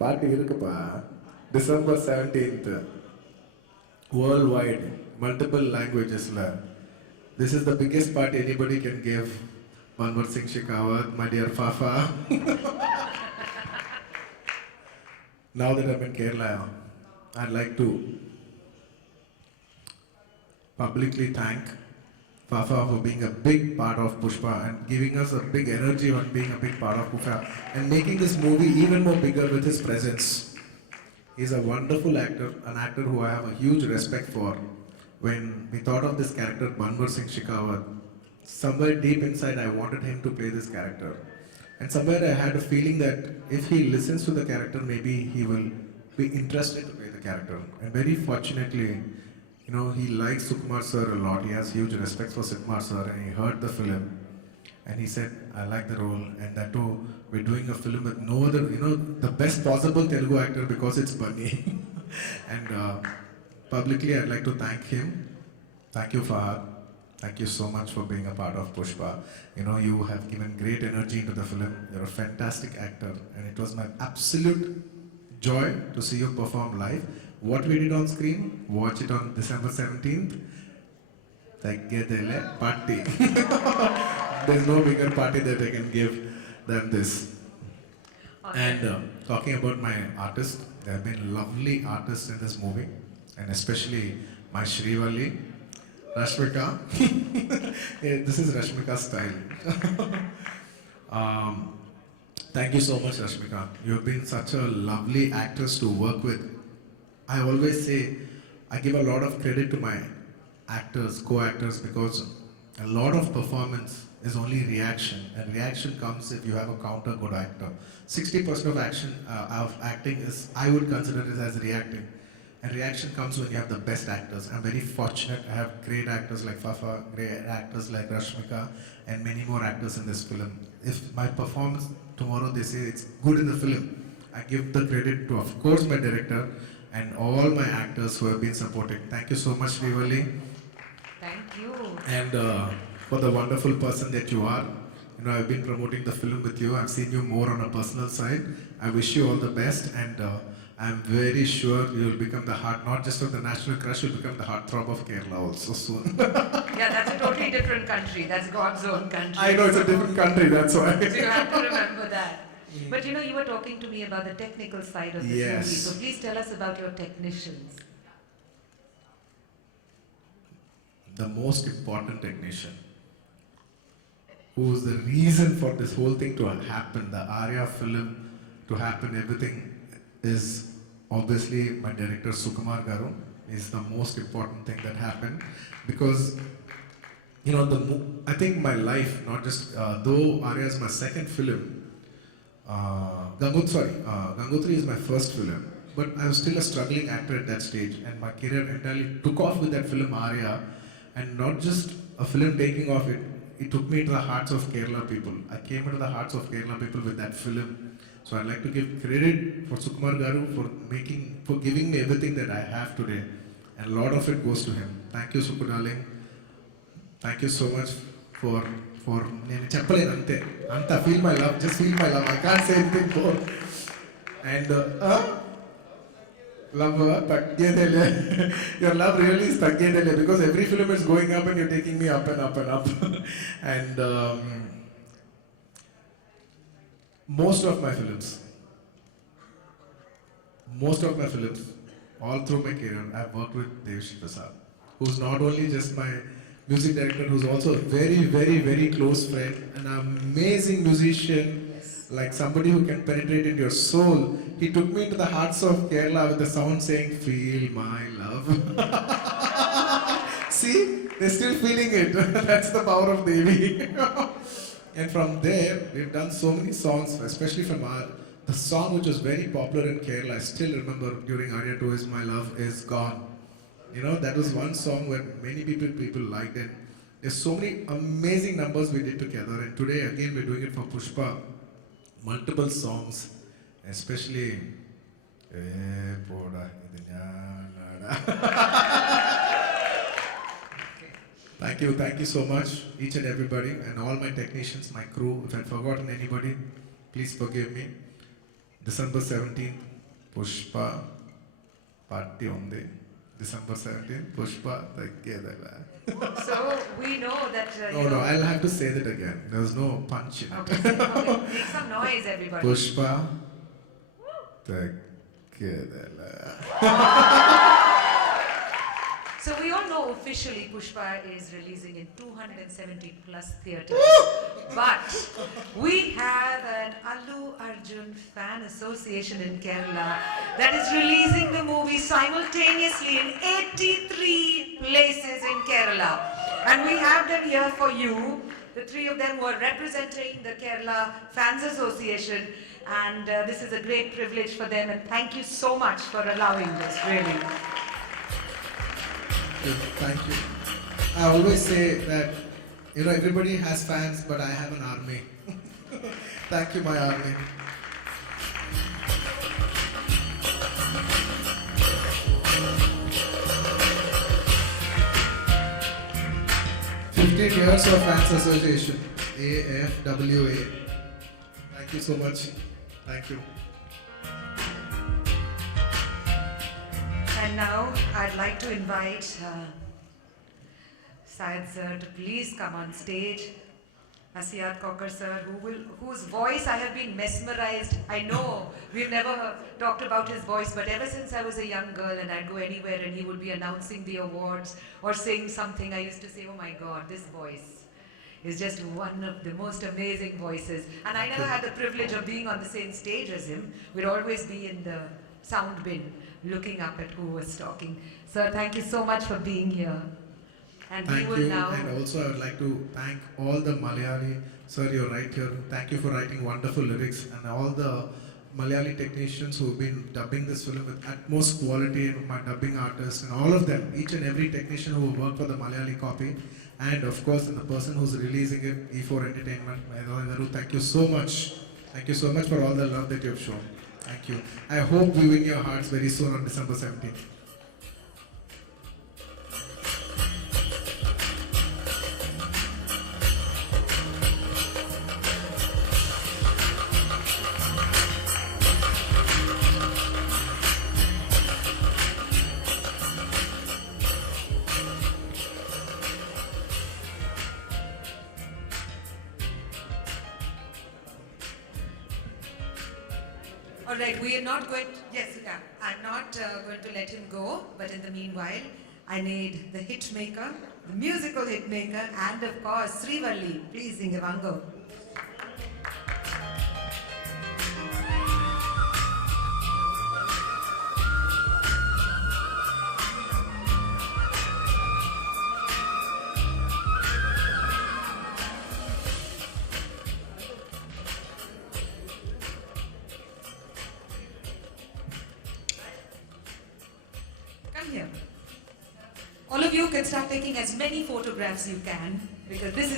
Party இருக்குப்பா December 17th worldwide multiple languagesல. This is the biggest party anybody can give. Manmohan Singh Shekhawat, my dear Fafa. Now that I'm in Kerala, I'd like to publicly thank Fafa for being a big part of Pushpa and giving us a big energy on being a big part of Pushpa and making this movie even more bigger with his presence. He's a wonderful actor, an actor who I have a huge respect for. When we thought of this character, Manmohan Singh Shekhawat, somewhere deep inside I wanted him to play this character. And somewhere I had a feeling that if he listens to the character, maybe he will be interested to play the character. And very fortunately, he likes Sukumar sir a lot. He has huge respect for Sukumar sir, and he heard the film and he said, I like the role, and that too, we're doing a film with no other, the best possible Telugu actor because it's Bunny. And publicly, I'd like to thank him. Thank you, Fahad. Thank you so much for being a part of Pushpa. You have given great energy into the film. You're a fantastic actor, and it was my absolute joy to see you perform live. What we did on screen, watch it on December 17th. Taggedele party. There's no bigger party that I can give than this. And talking about my artists, there have been lovely artists in this movie, and especially my Shrivalli, Rashmika. Yeah, this is Rashmika's style. um, Thank you so much, Rashmika. You've been such a lovely actress to work with. I always say I give a lot of credit to my actors, co-actors, because a lot of performance is only reaction, and reaction comes if you have a counter good actor. 60% of acting is, I would consider it as reacting, and reaction comes when you have the best actors. I'm very fortunate. I have great actors like Fafa, great actors like Rashmika, and many more actors in this film. If my performance tomorrow they say it's good in the film, I give the credit to, of course, my director and all my actors who have been supporting. Thank you so much, Shrivalli. Thank you. And for the wonderful person that you are. I've been promoting the film with you. I've seen you more on a personal side. I wish you all the best, and I'm very sure you'll become the heart, not just of the national crush, you'll become the heartthrob of Kerala also soon. Yeah, that's a totally different country. That's God's own country. I know, it's a different country, that's why. So you have to remember that. But you were talking to me about the technical side of this Yes. movie. So please tell us about your technicians. The most important technician, who's the reason for this whole thing to happen, the Arya film to happen, everything, is obviously my director Sukumar Garu. Is the most important thing that happened, because I think my life, not just though Arya is my second film, Gangotri is my first film, but I was still a struggling actor at that stage, and my career entirely took off with that film Arya, and not just a film taking off, it took me into the hearts of Kerala people. I came into the hearts of Kerala people with that film. So I'd like to give credit for Sukumar Garu for giving me everything that I have today, and a lot of it goes to him. Thank you, Suku darling. Thank you so much for నేను చెప్పలేను అంతే అంత feel my love, just feel my love. I can't say anything more. And love taggedele. Your love really is taggedele, because every film is going up and you're taking me up and up and up. And most of my films, all through my career, I've worked with Devshri Prasad, who's not only just my music director, who's also a very, very, very close friend, an amazing musician, Yes. like somebody who can penetrate into your soul. He took me into the hearts of Kerala with the sound saying, "Feel my love." See, they're still feeling it. That's the power of Devi. And from there, we've done so many songs, especially from the song which was very popular in Kerala. I still remember during Arya 2 Is My Love Is Gone. That was one song where many people liked, and there's so many amazing numbers we did together. And today again we're doing it for Pushpa. Multiple songs, especially Thank you so much, each and everybody, and all my technicians, my crew. If I've forgotten anybody, Please forgive me. December 17th, Pushpa party on the December 17th, Pushpa Taggedala. So we know that. No, I'll have to say that again. There's no punch in it. Okay, okay. Make some noise, everybody. Pushpa Taggedala. So we all know officially Pushpa is releasing in 270 plus theatres. But we have an Allu Arjun Fan Association in Kerala that is releasing the movie simultaneously in 83 places in Kerala. And we have them here for you. The three of them were representing the Kerala Fans Association. And this is a great privilege for them. And thank you so much for allowing this, really. Thank you. I always say that, everybody has fans, but I have an army. Thank you, my army. Years of Fans Association, AFWA. Thank you so much. Thank you. And now I'd like to invite Syed sir to please come on stage. Asiyat Kokar sir, whose voice I have been mesmerized. I know we've never talked about his voice, but ever since I was a young girl and I'd go anywhere and he would be announcing the awards or saying something, I used to say, oh my God, this voice is just one of the most amazing voices. And I never had the privilege of being on the same stage as him. We'd always be in the sound bin looking up at who was talking. Sir, thank you so much for being here. And Thank we will you. now... And also I would like to thank all the Malayali. Sir, you're right here. Thank you for writing wonderful lyrics and all the Malayali technicians who've been dubbing this film with utmost quality, and my dubbing artists and all of them, each and every technician who worked for the Malayali copy, and of course the person who's releasing it, E4 Entertainment. Thank you so much. Thank you so much for all the love that you've shown. Thank you. I hope we win your hearts very soon on December 17th. All right, we are not going to, yes, yeah, I'm not going to let him go, but in the meanwhile, I need the hit maker, the musical hit maker, and of course, Srivalli. Please, Ingavango. Come here. All of you can start taking as many photographs you can, because this is